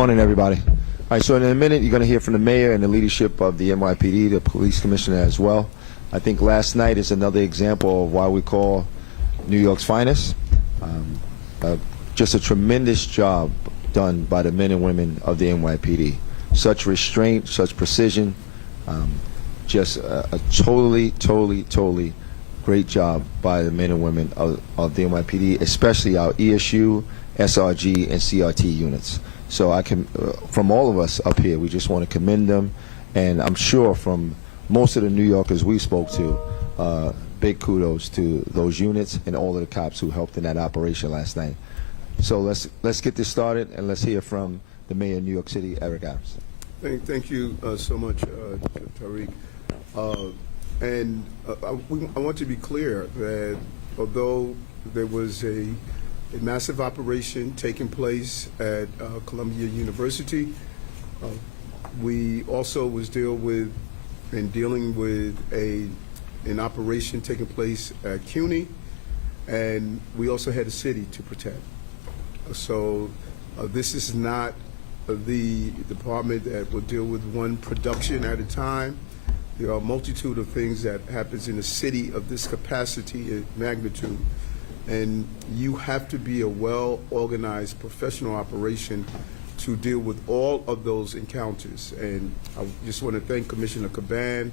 morning, everybody. All right, so in a minute, you're going to hear from the mayor and the leadership of the NYPD, the police commissioner as well. I think last night is another example of why we call New York's finest. Just a tremendous job done by the men and women of the NYPD. Such restraint, such precision, just a totally great job by the men and women of the NYPD, especially our ESU, SRG, and CRT units. So I can, from all of us up here, we just want to commend them, and I'm sure from most of the New Yorkers we spoke to, big kudos to those units and all of the cops who helped in that operation last night. So let's get this started, and let's hear from the mayor of New York City, Eric Adams. Thank you so much, Tariq. I want to be clear that although there was a massive operation taking place at Columbia University, we also was dealing with an operation taking place at CUNY, and we also had a city to protect. So this is not the department that will deal with one production at a time. There are a multitude of things that happens in a city of this capacity and magnitude, and you have to be a well-organized professional operation to deal with all of those encounters. And I just want to thank Commissioner Caban,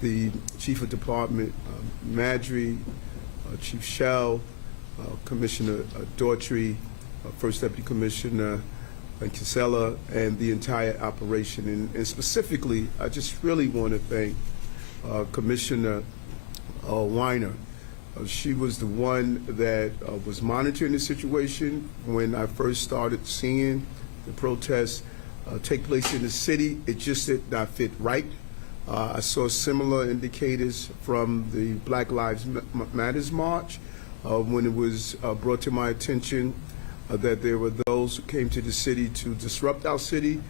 the Chief of Department, Madry, Chief Shell, Commissioner Daughtry, First Deputy Commissioner Kinsella, and the entire operation. And specifically, I just really want to thank Commissioner Weiner. She was the one that was monitoring the situation when I first started seeing the protests take place in the city. It just did not fit right. I saw similar indicators from the Black Lives Matters March when it was brought to my attention that there were those who came to the city to disrupt our city,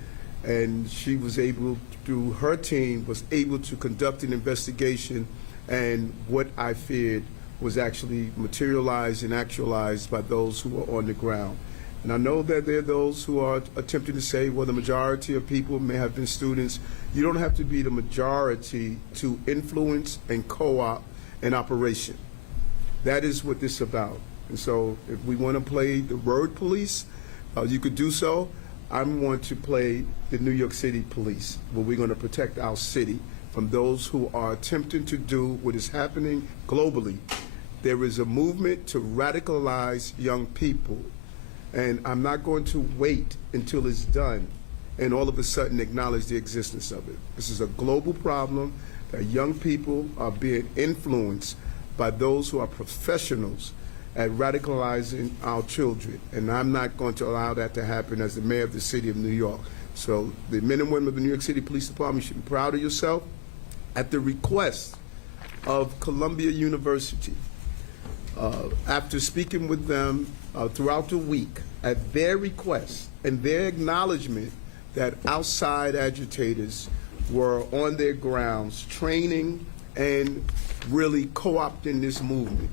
and she was able, through her team, was able to conduct an investigation, and what I feared was actually materialized and actualized by those who are on the ground. And I know that there are those who are attempting to say, well, the majority of people may have been students. You don't have to be the majority to influence and co-op an operation. That is what this is about. And so if we want to play the word police, you could do so. I want to play the New York City police, where we're going to protect our city from those who are attempting to do what is happening globally. There is a movement to radicalize young people, and I'm not going to wait until it's done and all of a sudden acknowledge the existence of it. This is a global problem that young people are being influenced by those who are professionals at radicalizing our children, and I'm not going to allow that to happen as the mayor of the city of New York. So the men and women of the New York City Police Department should be proud of yourself. At the request of Columbia University, after speaking with them throughout the week, at their request and their acknowledgement that outside agitators were on their grounds training and really co-opting this movement,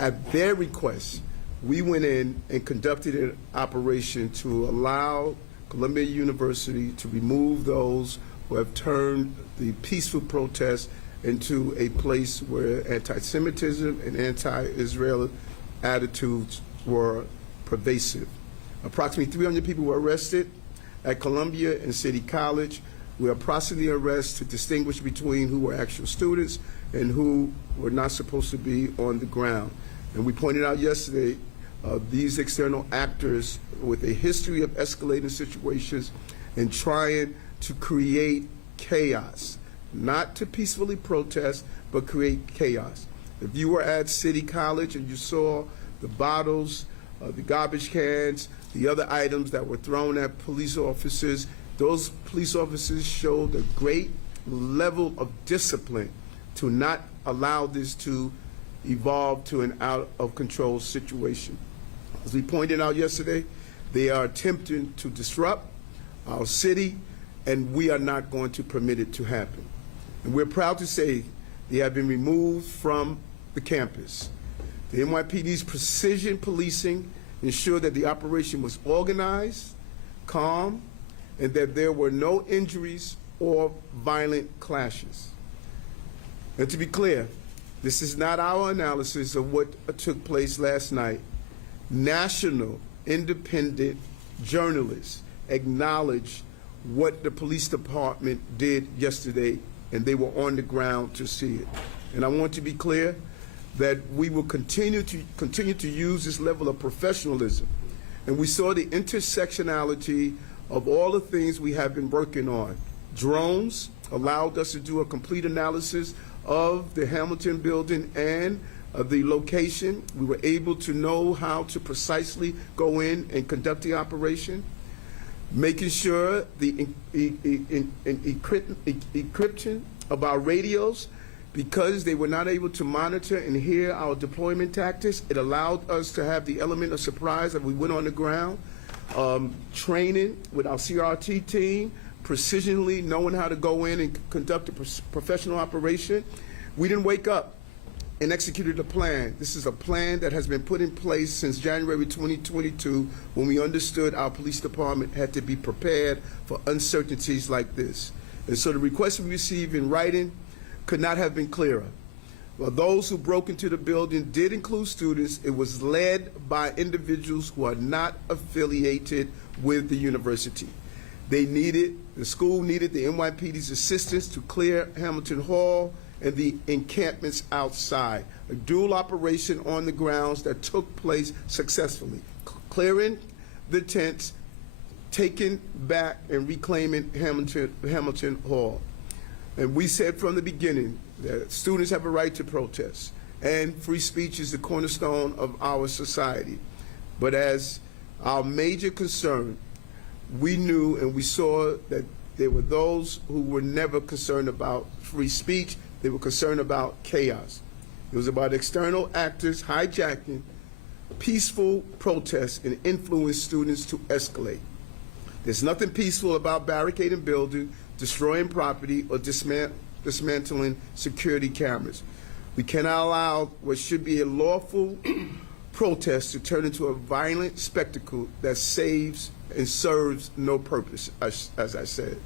at their request, we went in and conducted an operation to allow Columbia University to remove those who have turned the peaceful protest into a place where anti-Semitism and anti-Israel attitudes were pervasive. Approximately 300 people were arrested at Columbia and City College. We are processing arrests to distinguish between who were actual students and who were not supposed to be on the ground. And we pointed out yesterday these external actors with a history of escalating situations and trying to create chaos, not to peacefully protest, but create chaos. If you were at City College and you saw the bottles, the garbage cans, the other items that were thrown at police officers, those police officers showed a great level of discipline to not allow this to evolve to an out-of-control situation. As we pointed out yesterday, they are attempting to disrupt our city, and we are not going to permit it to happen. And we're proud to say they have been removed from the campus. The NYPD's precision policing ensured that the operation was organized calm, and that there were no injuries or violent clashes. And to be clear, this is not our analysis of what took place last night. National independent journalists acknowledged what the police department did yesterday, and they were on the ground to see it. And I want to be clear that we will continue to use this level of professionalism. And we saw the intersectionality of all the things we have been working on. Drones allowed us to do a complete analysis of the Hamilton building and the location. We were able to know how to precisely go in and conduct the operation, making sure the encryption of our radios, because they were not able to monitor and hear our deployment tactics, it allowed us to have the element of surprise that we went on the ground, training with our CRT team, precisionally knowing how to go in and conduct a professional operation. We didn't wake up and executed a plan. This is a plan that has been put in place since January 2022, when we understood our police department had to be prepared for uncertainties like this. And so the request we received in writing could not have been clearer. While those who broke into the building did include students, it was led by individuals who are not affiliated with the university. The school needed the NYPD's assistance to clear Hamilton Hall and the encampments outside, a dual operation on the grounds that took place successfully, clearing the tents, taking back and reclaiming Hamilton Hall. And we said from the beginning that students have a right to protest, and free speech is the cornerstone of our society. But as our major concern, we knew and we saw that there were those who were never concerned about free speech. They were concerned about chaos. It was about external actors hijacking peaceful protests and influence students to escalate. There's nothing peaceful about barricading buildings, destroying property, or dismantling security cameras. We cannot allow what should be a lawful protest to turn into a violent spectacle that saves and serves no purpose, as I said.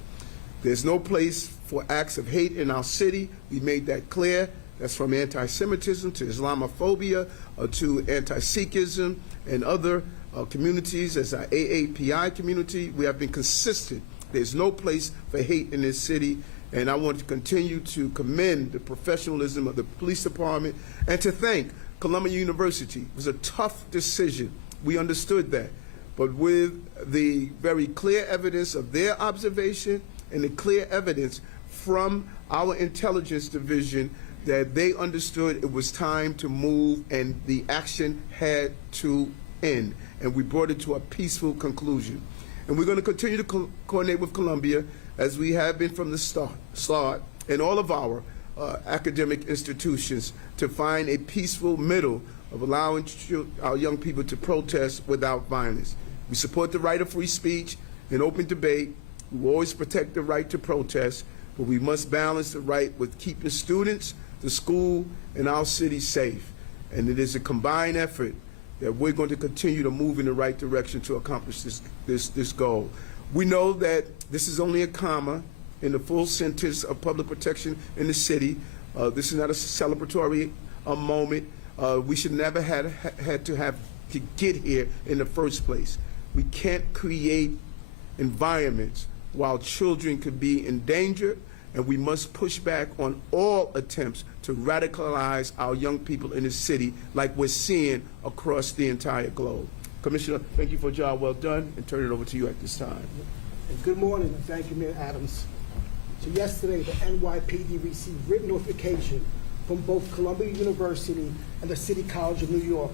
There's no place for acts of hate in our city. We made that clear. That's from anti-Semitism to Islamophobia to anti-Sikhism and other communities, as our AAPI community. We have been consistent. There's no place for hate in this city, and I want to continue to commend the professionalism of the police department and to thank Columbia University. It was a tough decision. We understood that. But with the very clear evidence of their observation and the clear evidence from our intelligence division that they understood it was time to move and the action had to end. And we brought it to a peaceful conclusion. And we're going to continue to coordinate with Columbia, as we have been from the start, and all of our academic institutions, to find a peaceful middle of allowing our young people to protest without violence. We support the right of free speech and open debate. We will always protect the right to protest, but we must balance the right with keeping students, the school, and our city safe. And it is a combined effort that we're going to continue to move in the right direction to accomplish this goal. We know that this is only a comma in the full sentence of public protection in the city. This is not a celebratory moment. We should never had to get here in the first place. We can't create environments while children could be in danger, and we must push back on all attempts to radicalize our young people in the city like we're seeing across the entire globe. Commissioner, thank you for a job well done, and turn it over to you at this time. And good morning, and thank you, Mayor Adams. So yesterday, the NYPD received written notification from both Columbia University and the City College of New York.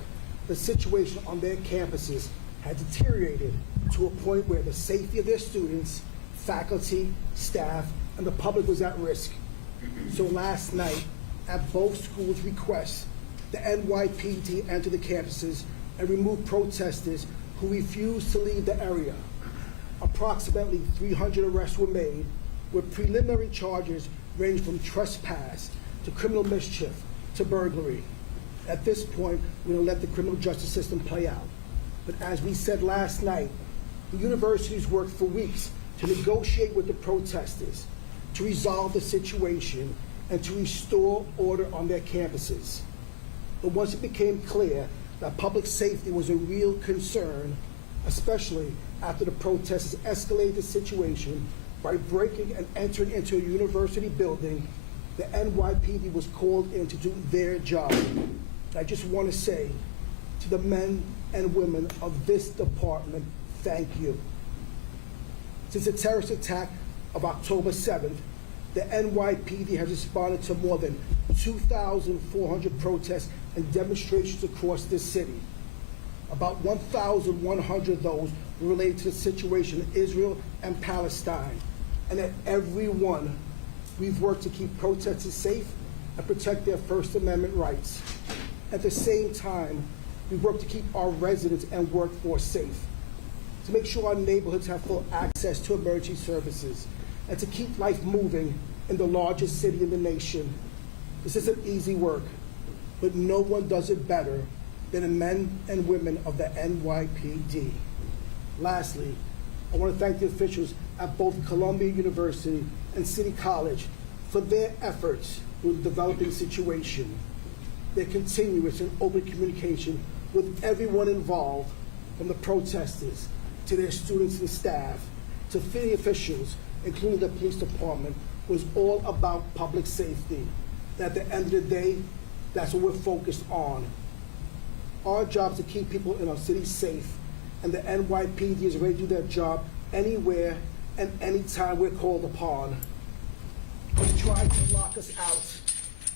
The situation on their campuses had deteriorated to a point where the safety of their students, faculty, staff, and the public was at risk. So last night, at both schools' requests, the NYPD entered the campuses and removed protesters who refused to leave the area. Approximately 300 arrests were made, with preliminary charges ranging from trespass to criminal mischief to burglary. At this point, we're going to let the criminal justice system play out. But as we said last night, The universities worked for weeks to negotiate with the protesters, to resolve the situation, and to restore order on their campuses. But once it became clear that public safety was a real concern, especially after the protesters escalated the situation by breaking and entering into a university building, the NYPD was called in to do their job. I just want to say to the men and women of this department, thank you. Since the terrorist attack of October 7th, the NYPD has responded to more than 2,400 protests and demonstrations across this city. About 1,100 of those were related to the situation in Israel and Palestine. And at every one, we've worked to keep protesters safe and protect their First Amendment rights. At the same time, we work to keep our residents and workforce safe, to make sure our neighborhoods have full access to emergency services, and to keep life moving in the largest city in the nation. This isn't easy work, but no one does it better than the men and women of the NYPD. Lastly, I want to thank the officials at both Columbia University and City College for their efforts in the developing situation, their continuous and open communication with everyone involved, from the protesters to their students and staff to city officials, including the police department, was all about public safety. And at the end of the day, that's what we're focused on. Our job is to keep people in our city safe, and the NYPD is ready to do their job anywhere and anytime we're called upon. They tried to lock us out,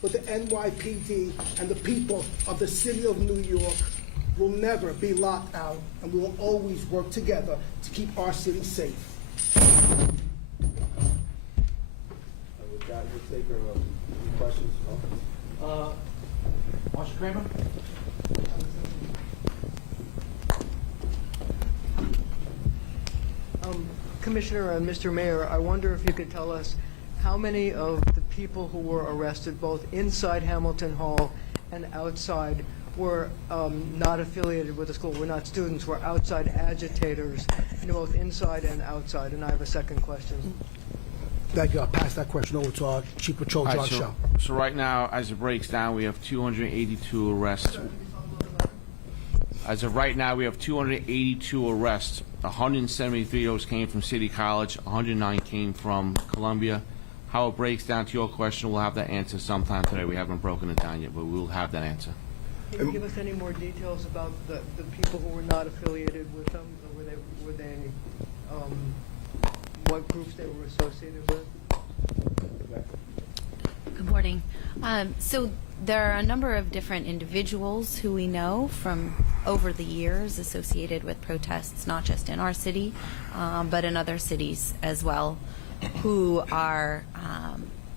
but the NYPD and the people of the city of New York will never be locked out, and we will always work together to keep our city safe. With that, we'll take any questions. Marshall Kramer? Commissioner and Mr. Mayor, I wonder if you could tell us how many of the people who were arrested, both inside Hamilton Hall and outside, were not affiliated with the school, were not students, were outside agitators, both inside and outside. And I have a second question. Thank you. I'll pass that question over to our Chief Patrol, John Shaw. So right now, as it breaks down, we have 282 arrests. As of right now, we have 282 arrests. 173 of those came from City College, 109 came from Columbia. How it breaks down to your question, we'll have that answer sometime today. We haven't broken it down yet, but we'll have that answer. Can you give us any more details about the people who were not affiliated with them? Or were they what groups they were associated with? Good morning. So there are a number of different individuals who we know from over the years associated with protests, not just in our city, but in other cities as well, who are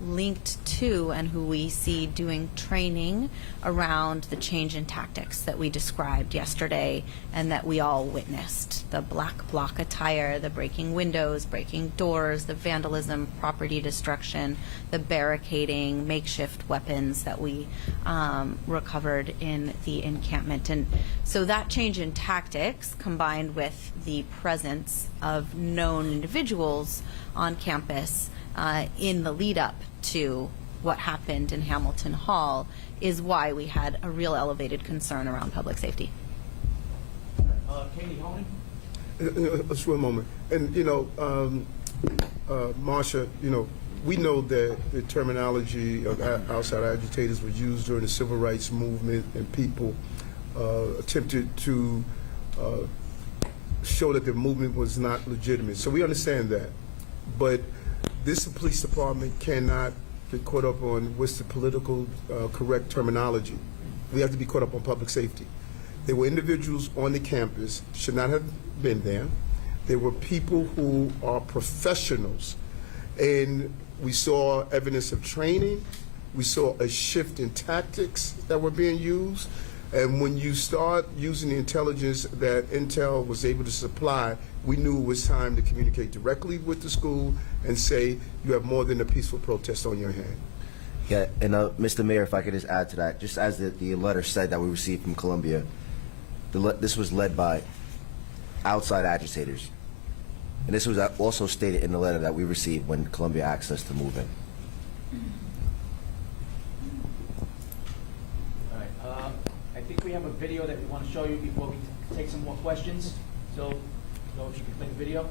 linked to and who we see doing training around the change in tactics that we described yesterday and that we all witnessed. The black bloc attire, the breaking windows, breaking doors, the vandalism, property destruction, the barricading, makeshift weapons that we recovered in the encampment. And so that change in tactics, combined with the presence of known individuals on campus in the lead up to what happened in Hamilton Hall, is why we had a real elevated concern around public safety. Katie Holding? Just one moment. And, Marsha, we know that the terminology of outside agitators was used during the civil rights movement, and people attempted to show that the movement was not legitimate. So we understand that. But this police department cannot get caught up on what's the political correct terminology. We have to be caught up on public safety. There were individuals on the campus, should not have been there. There were people who are professionals, and we saw evidence of training. We saw a shift in tactics that were being used. And when you start using the intelligence that Intel was able to supply, we knew it was time to communicate directly with the school and say, you have more than a peaceful protest on your hand. Yeah, and Mr. Mayor, if I could just add to that, just as the letter said that we received from Columbia, this was led by outside agitators. And this was also stated in the letter that we received when Columbia asked us to move in. All right, I think we have a video that we want to show you before we take some more questions. So if you can play the video.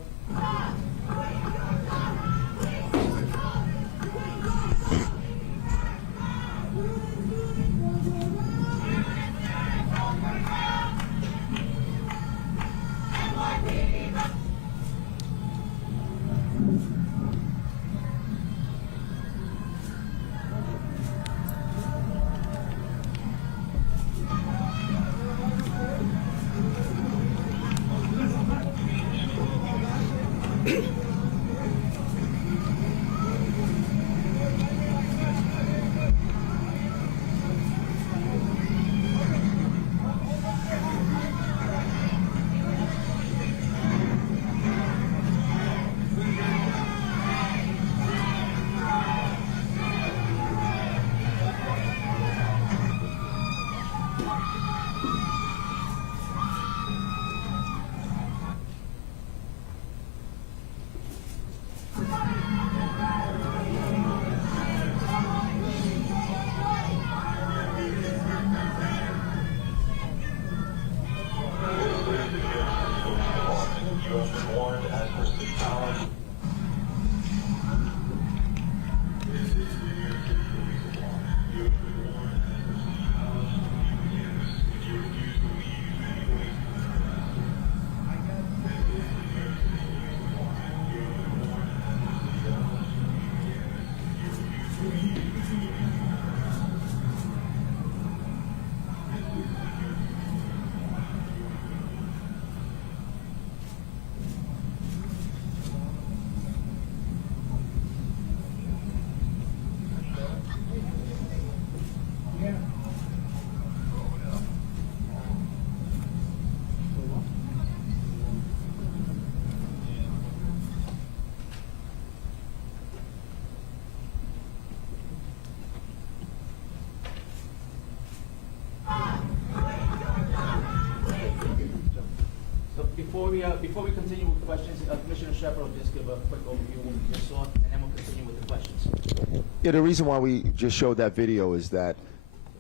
Before we continue with questions, Commissioner Shepard will just give a quick overview of what we just saw, and then we'll continue with the questions. Yeah, the reason why we just showed that video is that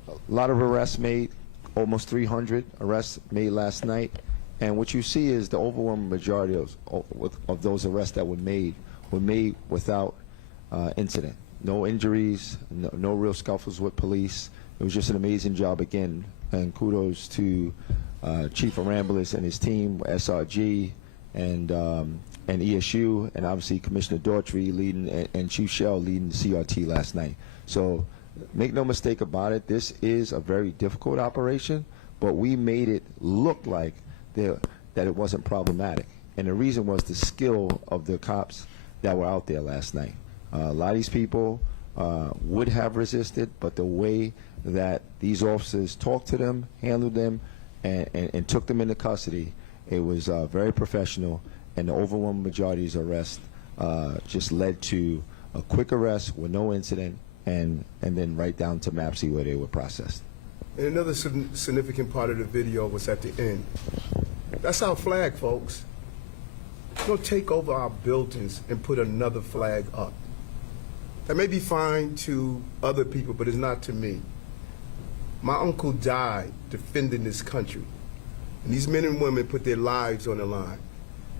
a lot of arrests made, almost 300 arrests made last night, and what you see is the overwhelming majority of those arrests that were made without incident. No injuries, no real scuffles with police. It was just an amazing job again, and kudos to Chief Arambulis and his team, SRG, and ESU, and obviously Commissioner Daughtry leading, and Chief Shell leading the CRT last night. So make no mistake about it, this is a very difficult operation, but we made it look like that it wasn't problematic. And the reason was the skill of the cops that were out there last night. A lot of these people would have resisted, but the way that these officers talked to them, handled them, and took them into custody, it was very professional, and the overwhelming majority of these arrests just led to a quick arrest with no incident, and then right down to MAPC where they were processed. And another significant part of the video was at the end. That's our flag, folks. Don't take over our buildings and put another flag up. That may be fine to other people, but it's not to me. My uncle died defending this country, and these men and women put their lives on the line.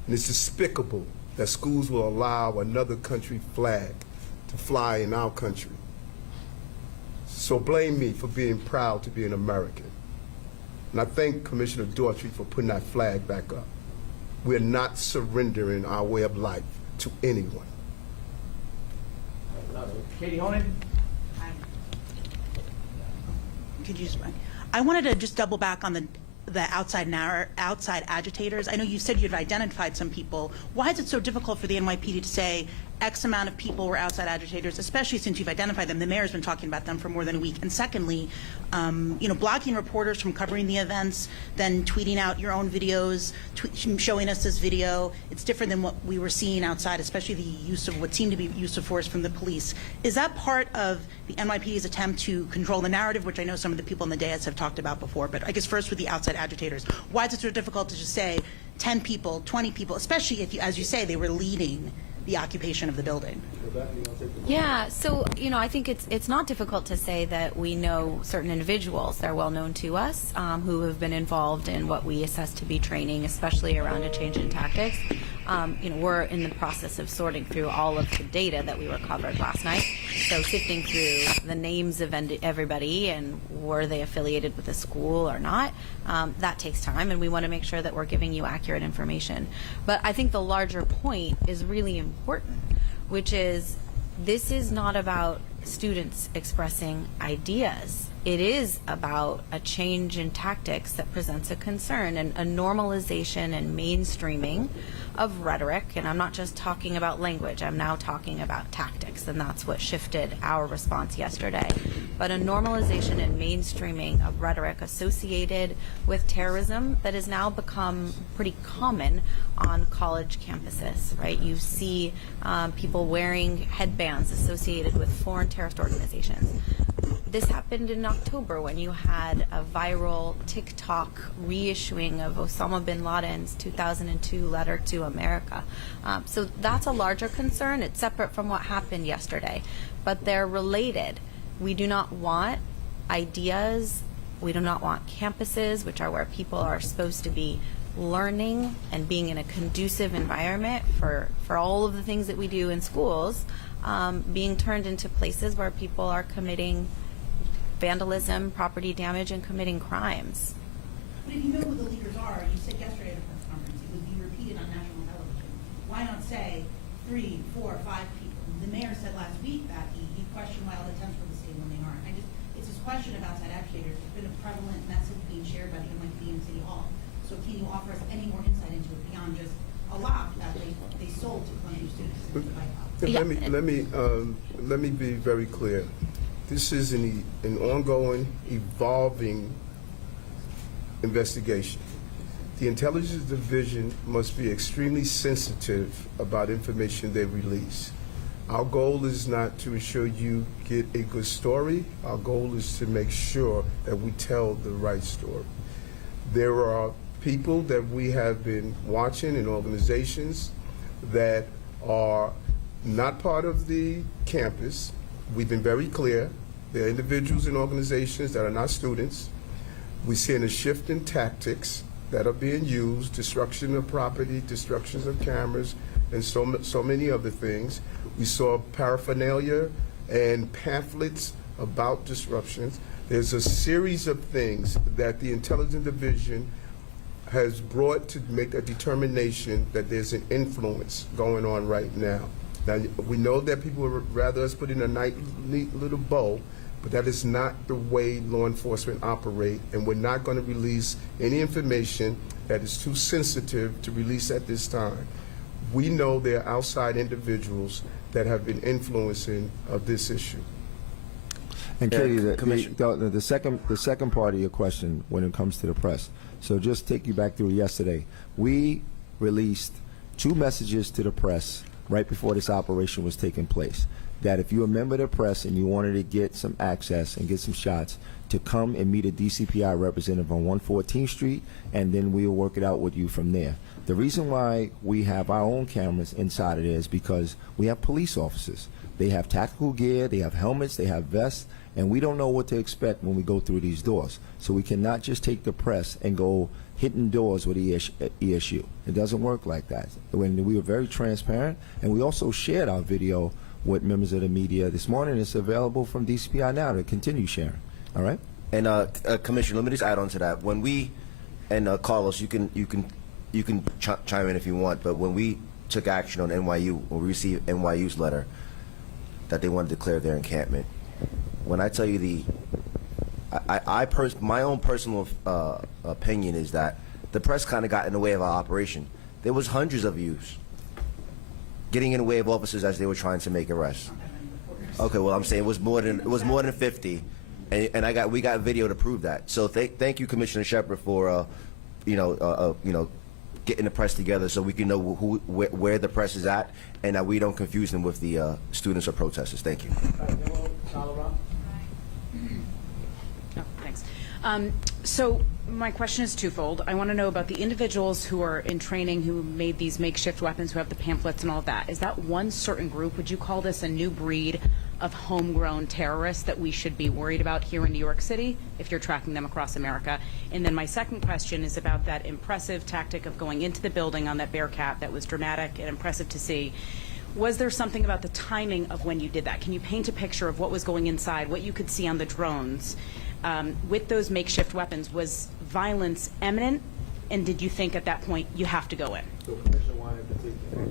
And it's despicable that schools will allow another country flag to fly in our country. So blame me for being proud to be an American. And I thank Commissioner Daughtry for putting that flag back up. We're not surrendering our way of life to anyone. Katie Honan? Could you just, I wanted to just double back on the outside agitators. I know you said you'd identified some people. Why is it so difficult for the NYPD to say X amount of people were outside agitators, especially since you've identified them? The mayor's been talking about them for more than a week. And secondly, blocking reporters from covering the events, then tweeting out your own videos, showing us this video. It's different than what we were seeing outside, especially the use of what seemed to be use of force from the police. Is that part of the NYPD's attempt to control the narrative, which I know some of the people in the dais have talked about before? But I guess first with the outside agitators, why is it so difficult to just say 10 people, 20 people, especially if, as you say, they were leading the occupation of the building? Yeah, so, I think it's not difficult to say that we know certain individuals. They're well known to us who have been involved in what we assess to be training, especially around a change in tactics. We're in the process of sorting through all of the data that we recovered last night. So sifting through the names of everybody and were they affiliated with a school or not, that takes time, and we want to make sure that we're giving you accurate information. But I think the larger point is really important, which is this is not about students expressing ideas. It is about a change in tactics that presents a concern and a normalization and mainstreaming of rhetoric. And I'm not just talking about language, I'm now talking about tactics, and that's what shifted our response yesterday. But a normalization and mainstreaming of rhetoric associated with terrorism that has now become pretty common on college campuses, right? You see people wearing headbands associated with foreign terrorist organizations. This happened in October when you had a viral TikTok reissuing of Osama bin Laden's 2002 letter to America. So that's a larger concern. It's separate from what happened yesterday, but they're related. We do not want ideas. We do not want campuses, which are where people are supposed to be learning and being in a conducive environment for all of the things that we do in schools, being turned into places where people are committing vandalism, property damage, and committing crimes. But if you know who the leaders are, you said yesterday at a press conference, it would be repeated on national television. Why not say 3, 4, 5 people? The mayor said last week that he questioned why all the tents were the same when they aren't. It's this question of outside agitators. There's been a prevalent message being shared by the NYPD in City Hall. So can you offer us any more insight into it beyond just a lot that they sold to Columbia students? Let me be very clear. This is an ongoing, evolving investigation. The Intelligence Division must be extremely sensitive about information they release. Our goal is not to ensure you get a good story. Our goal is to make sure that we tell the right story. There are people that we have been watching in organizations that are not part of the campus. We've been very clear. There are individuals and organizations that are not students. We're seeing a shift in tactics that are being used, destruction of property, destructions of cameras, and so many other things. We saw paraphernalia and pamphlets about disruptions. There's a series of things that the Intelligence Division has brought to make a determination that there's an influence going on right now. Now, we know that people would rather us put in a neat little bow, but that is not the way law enforcement operate, and we're not going to release any information that is too sensitive to release at this time. We know there are outside individuals that have been influencing of this issue. And Katie, the second part of your question when it comes to the press. So just take you back through yesterday. We released 2 messages to the press right before this operation was taking place, that if you are a member of the press and you wanted to get some access and get some shots, to come and meet a DCPI representative on 114th Street, and then we'll work it out with you from there. The reason why we have our own cameras inside of there is because we have police officers. They have tactical gear, they have helmets, they have vests, and we don't know what to expect when we go through these doors. So we cannot just take the press and go hitting doors with ESU. It doesn't work like that. When we were very transparent, and we also shared our video with members of the media this morning. It's available from DCPI now to continue sharing. All right. And Commissioner, let me just add on to that. When we, and Carlos, you can chime in if you want, but when we took action on NYU, when we received NYU's letter that they want to declare their encampment, when I tell you my own personal opinion is that the press kind of got in the way of our operation. There was hundreds of views getting in the way of officers as they were trying to make arrests. Okay, well, I'm saying it was more than 50, and we got video to prove that. So thank you, Commissioner Shepard, for getting the press together so we can know where the press is at, and that we don't confuse them with the students or protesters. Thank you. All right, then we'll follow up. Oh, thanks. Thanks. So my question is twofold. I want to know about the individuals who are in training who made these makeshift weapons, who have the pamphlets and all of that. Is that one certain group? Would you call this a new breed of homegrown terrorists that we should be worried about here in New York City if you're tracking them across America? And then my second question is about that impressive tactic of going into the building on that Bearcat that was dramatic and impressive to see. Was there something about the timing of when you did that? Can you paint a picture of what was going inside, what you could see on the drones? With those makeshift weapons, was violence imminent? And did you think at that point you have to go in? So Commissioner Wine in particular,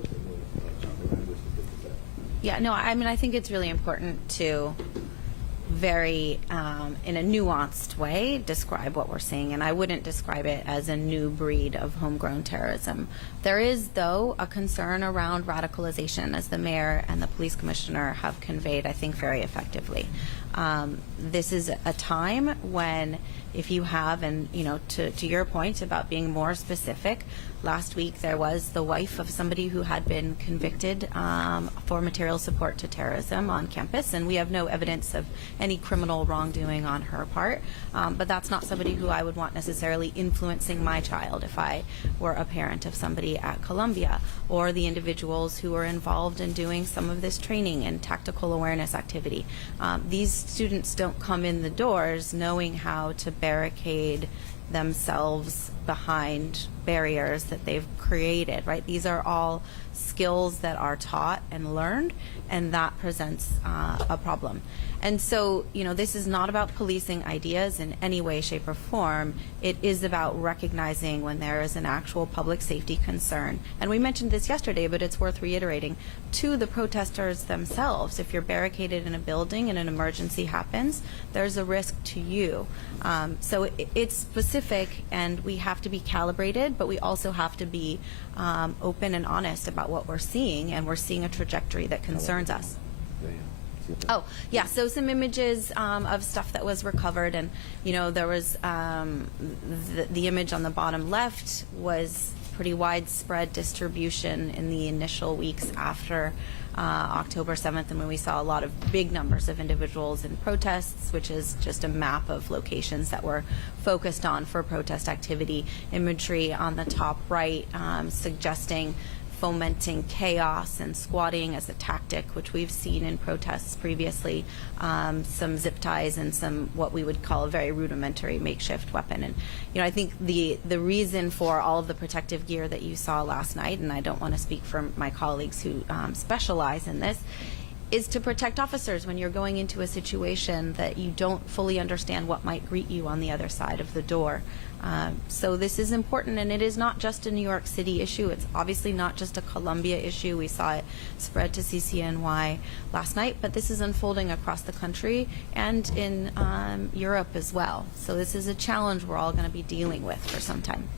Yeah, no, I mean, I think it's really important to very, in a nuanced way, describe what we're seeing. And I wouldn't describe it as a new breed of homegrown terrorism. There is, though, a concern around radicalization, as the mayor and the police commissioner have conveyed, I think, very effectively. This is a time when, if you have, and to your point about being more specific, last week there was the wife of somebody who had been convicted for material support to terrorism on campus, and we have no evidence of any criminal wrongdoing on her part. But that's not somebody who I would want necessarily influencing my child if I were a parent of somebody at Columbia, or the individuals who are involved in doing some of this training and tactical awareness activity. These students don't come in the doors knowing how to barricade themselves behind barriers that they've created, right? These are all skills that are taught and learned, and that presents a problem. And so, this is not about policing ideas in any way, shape, or form. It is about recognizing when there is an actual public safety concern. And we mentioned this yesterday, but it's worth reiterating to the protesters themselves. If you're barricaded in a building and an emergency happens, there's a risk to you. So it's specific, and we have to be calibrated, but we also have to be open and honest about what we're seeing, and we're seeing a trajectory that concerns us. Oh, yeah, so some images of stuff that was recovered, and, there was the image on the bottom left was pretty widespread distribution in the initial weeks after October 7th, and when we saw a lot of big numbers of individuals in protests, which is just a map of locations that were focused on for protest activity. Imagery on the top right suggesting fomenting chaos and squatting as a tactic, which we've seen in protests previously, some zip ties and some what we would call a very rudimentary makeshift weapon. And I think the reason for all of the protective gear that you saw last night, and I don't want to speak for my colleagues who specialize in this, is to protect officers when you're going into a situation that you don't fully understand what might greet you on the other side of the door. So this is important, and it is not just a New York City issue. It's obviously not just a Columbia issue. We saw it spread to CCNY last night, but this is unfolding across the country and in Europe as well. So this is a challenge we're all going to be dealing with for some time.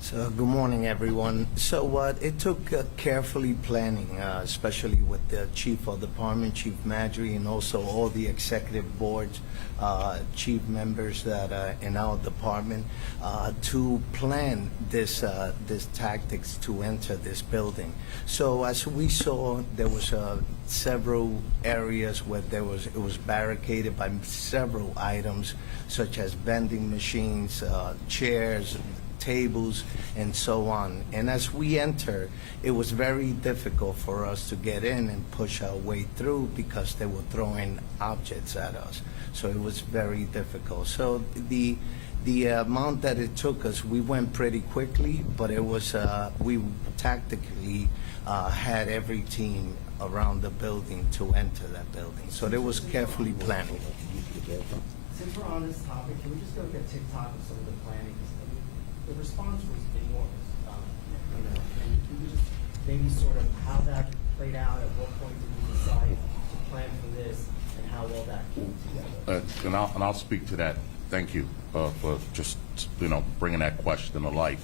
So good morning, everyone. So it took carefully planning, especially with the chief of department, Chief Madry, and also all the executive boards, chief members that in our department, to plan this tactics to enter this building. So as we saw, there was several areas where it was barricaded by several items, such as vending machines, chairs, tables, and so on. And as we enter, it was very difficult for us to get in and push our way through because they were throwing objects at us. So it was very difficult. So the amount that it took us, we went pretty quickly, but it was we tactically had every team around the building to enter that building. So there was carefully planning. Since we're on this topic, can we just go get TikTok of some of the planning? The response was enormous, and we just maybe sort of how that played out, at what point did we decide to plan for this, and how well that came together. And I'll speak to that. Thank you for just bringing that question to light.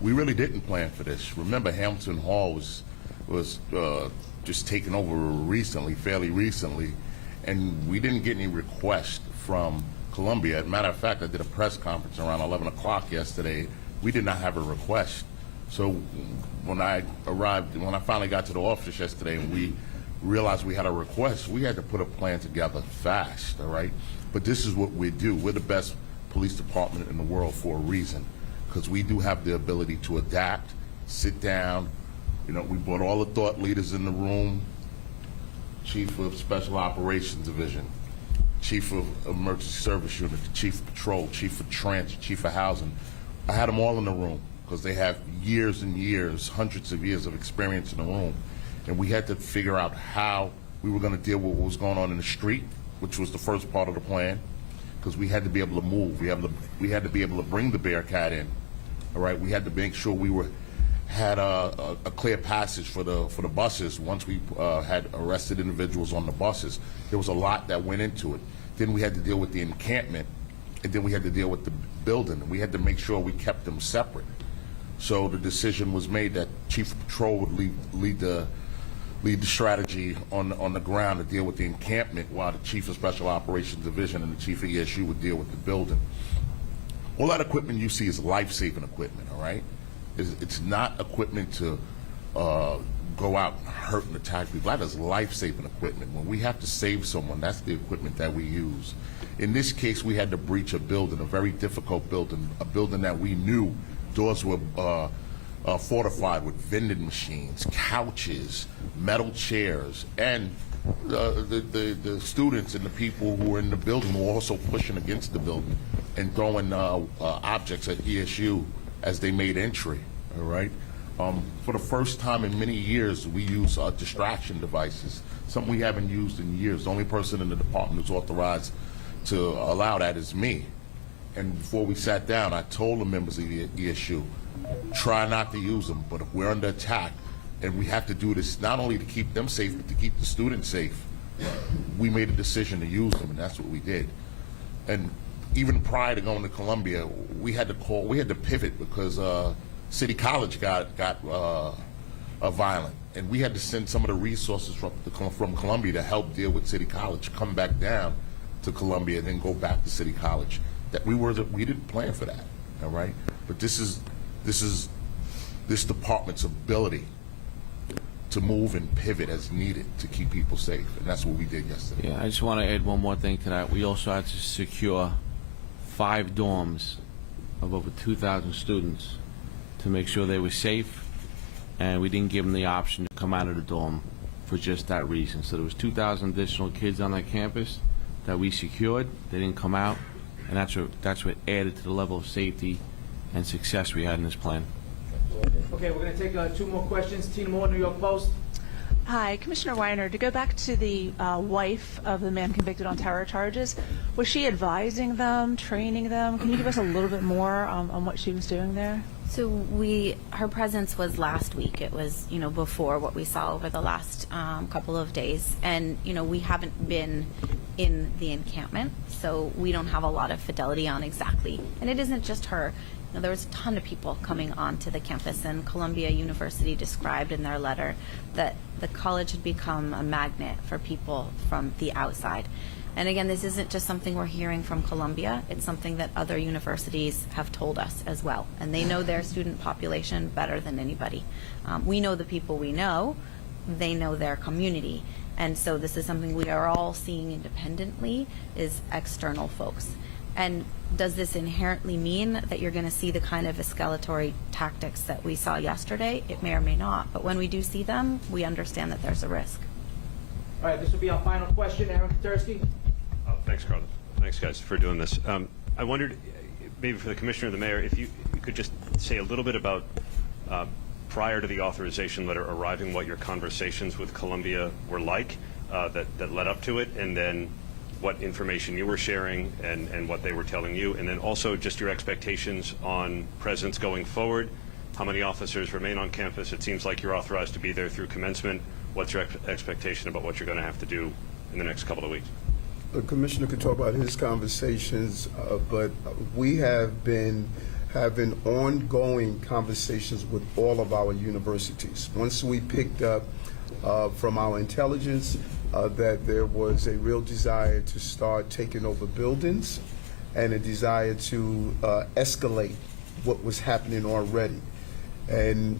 We really didn't plan for this. Remember, Hamilton Hall was just taken over recently, fairly recently, and we didn't get any requests from Columbia. As a matter of fact, I did a press conference around 11 o'clock yesterday. We did not have a request. So when I finally got to the office yesterday and we realized we had a request, we had to put a plan together fast, all right? But this is what we do. We're the best police department in the world for a reason, because we do have the ability to adapt, sit down. You know, we brought all the thought leaders in the room, Chief of Special Operations Division, Chief of Emergency Service Unit, Chief of Patrol, Chief of Transit, Chief of Housing. I had them all in the room because they have years and years, hundreds of years of experience in the room. And we had to figure out how we were going to deal with what was going on in the street, which was the first part of the plan, because we had to be able to move. We had to be able to bring the Bearcat in. All right, we had to make sure we had a clear passage for the buses. Once we had arrested individuals on the buses, there was a lot that went into it. Then we had to deal with the encampment, and then we had to deal with the building. We had to make sure we kept them separate. So the decision was made that Chief of Patrol would lead the strategy on the ground to deal with the encampment, while the Chief of Special Operations Division and the Chief of ESU would deal with the building. All that equipment you see is life-saving equipment, all right? It's not equipment to go out and hurt and attack people. That is life-saving equipment. When we have to save someone, that's the equipment that we use. In this case, we had to breach a building, a very difficult building, a building that we knew doors were fortified with vending machines, couches, metal chairs, and the students and the people who were in the building were also pushing against the building and throwing objects at ESU as they made entry, all right? For the first time in many years, we use distraction devices, something we haven't used in years. The only person in the department who's authorized to allow that is me. And before we sat down, I told the members of the ESU, try not to use them, but if we're under attack, and we have to do this not only to keep them safe, but to keep the students safe, we made a decision to use them, and that's what we did. And even prior to going to Columbia, we had to pivot because City College got violent, and we had to send some of the resources from Columbia to help deal with City College, come back down to Columbia, and then go back to City College. That we didn't plan for that, all right? But this is this department's ability to move and pivot as needed to keep people safe, and that's what we did yesterday. Yeah, I just want to add one more thing to that. We also had to secure 5 dorms of over 2,000 students to make sure they were safe, and we didn't give them the option to come out of the dorm for just that reason. So there was 2,000 additional kids on that campus that we secured. They didn't come out, and that's what added to the level of safety and success we had in this plan. Okay, we're going to take 2 more questions. Tina Moore, New York Post. Hi, Commissioner Weiner. To go back to the wife of the man convicted on terror charges, was she advising them, training them? Can you give us a little bit more on what she was doing there? So her presence was last week. It was, before what we saw over the last couple of days. And, we haven't been in the encampment, so we don't have a lot of fidelity on exactly. And it isn't just her. There was a ton of people coming onto the campus, and Columbia University described in their letter that the college had become a magnet for people from the outside. And again, this isn't just something we're hearing from Columbia. It's something that other universities have told us as well. And they know their student population better than anybody. We know the people we know. They know their community. And so this is something we are all seeing independently, is external folks. And does this inherently mean that you're going to see the kind of escalatory tactics that we saw yesterday? It may or may not. But when we do see them, we understand that there's a risk. All right, this will be our final question. Aaron Katursky. Thanks, Carla. Thanks, guys, for doing this. I wondered, maybe for the Commissioner and the Mayor, if you could just say a little bit about, prior to the authorization letter arriving, what your conversations with Columbia were like that led up to it, and then what information you were sharing and what they were telling you, and then also just your expectations on presence going forward. How many officers remain on campus? It seems like you're authorized to be there through commencement. What's your expectation about what you're going to have to do in the next couple of weeks? The Commissioner could talk about his conversations, but we have been having ongoing conversations with all of our universities. Once we picked up from our intelligence that there was a real desire to start taking over buildings and a desire to escalate what was happening already. And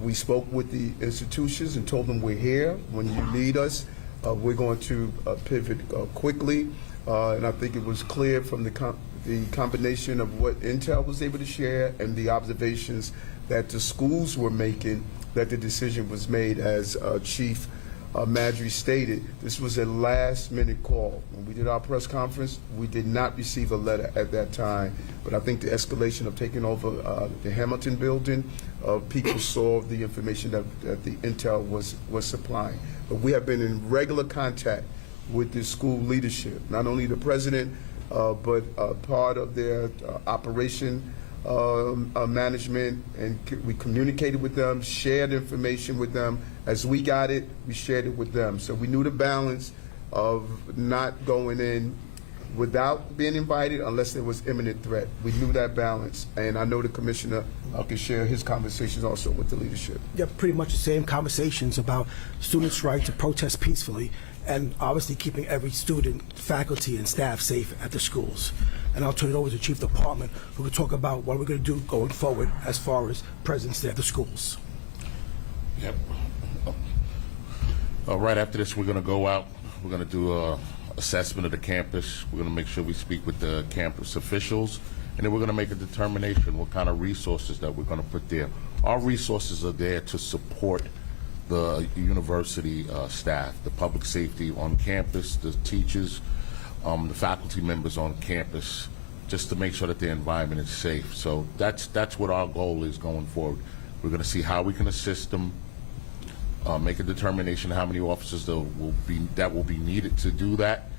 we spoke with the institutions and told them we're here. When you need us, we're going to pivot quickly. And I think it was clear from the combination of what Intel was able to share and the observations that the schools were making that the decision was made. As Chief Madry stated, this was a last-minute call. When we did our press conference, we did not receive a letter at that time, but I think the escalation of taking over the Hamilton building, people saw the information that the Intel was supplying. But we have been in regular contact with the school leadership, not only the president, but part of their operation management, and we communicated with them, shared information with them. As we got it, we shared it with them. So we knew the balance of not going in without being invited unless there was imminent threat. We knew that balance, and I know the commissioner can share his conversations also with the leadership. Yeah, pretty much the same conversations about students' right to protest peacefully, and obviously keeping every student, faculty, and staff safe at the schools. And I'll turn it over to Chief Department, who will talk about what we're going to do going forward as far as presence at the schools. Yep. Right after this, we're going to go out. We're going to do a assessment of the campus. We're going to make sure we speak with the campus officials, and then we're going to make a determination what kind of resources that we're going to put there. Our resources are there to support the university staff, the public safety on campus, the teachers, the faculty members on campus, just to make sure that the environment is safe. So that's what our goal is going forward. We're going to see how we can assist them, make a determination how many officers that will be needed to do that,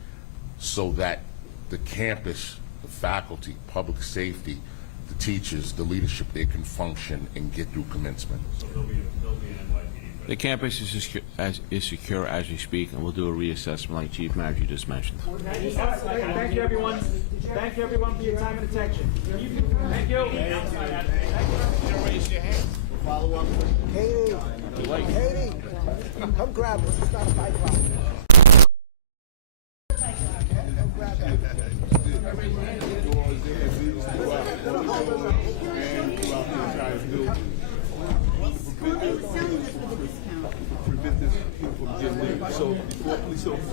so that the campus, the faculty, public safety, the teachers, the leadership, they can function and get through commencement. So there'll be an NYPD. The campus is secure as we speak, and we'll do a reassessment like Chief Madry just mentioned. Thank you, everyone. Thank you, everyone, for your time and attention. Thank you. Raise your hand. Follow up. Katie, Katie, come grab us. It's not a fight club. Come grab Prevent this from getting in. So before police officers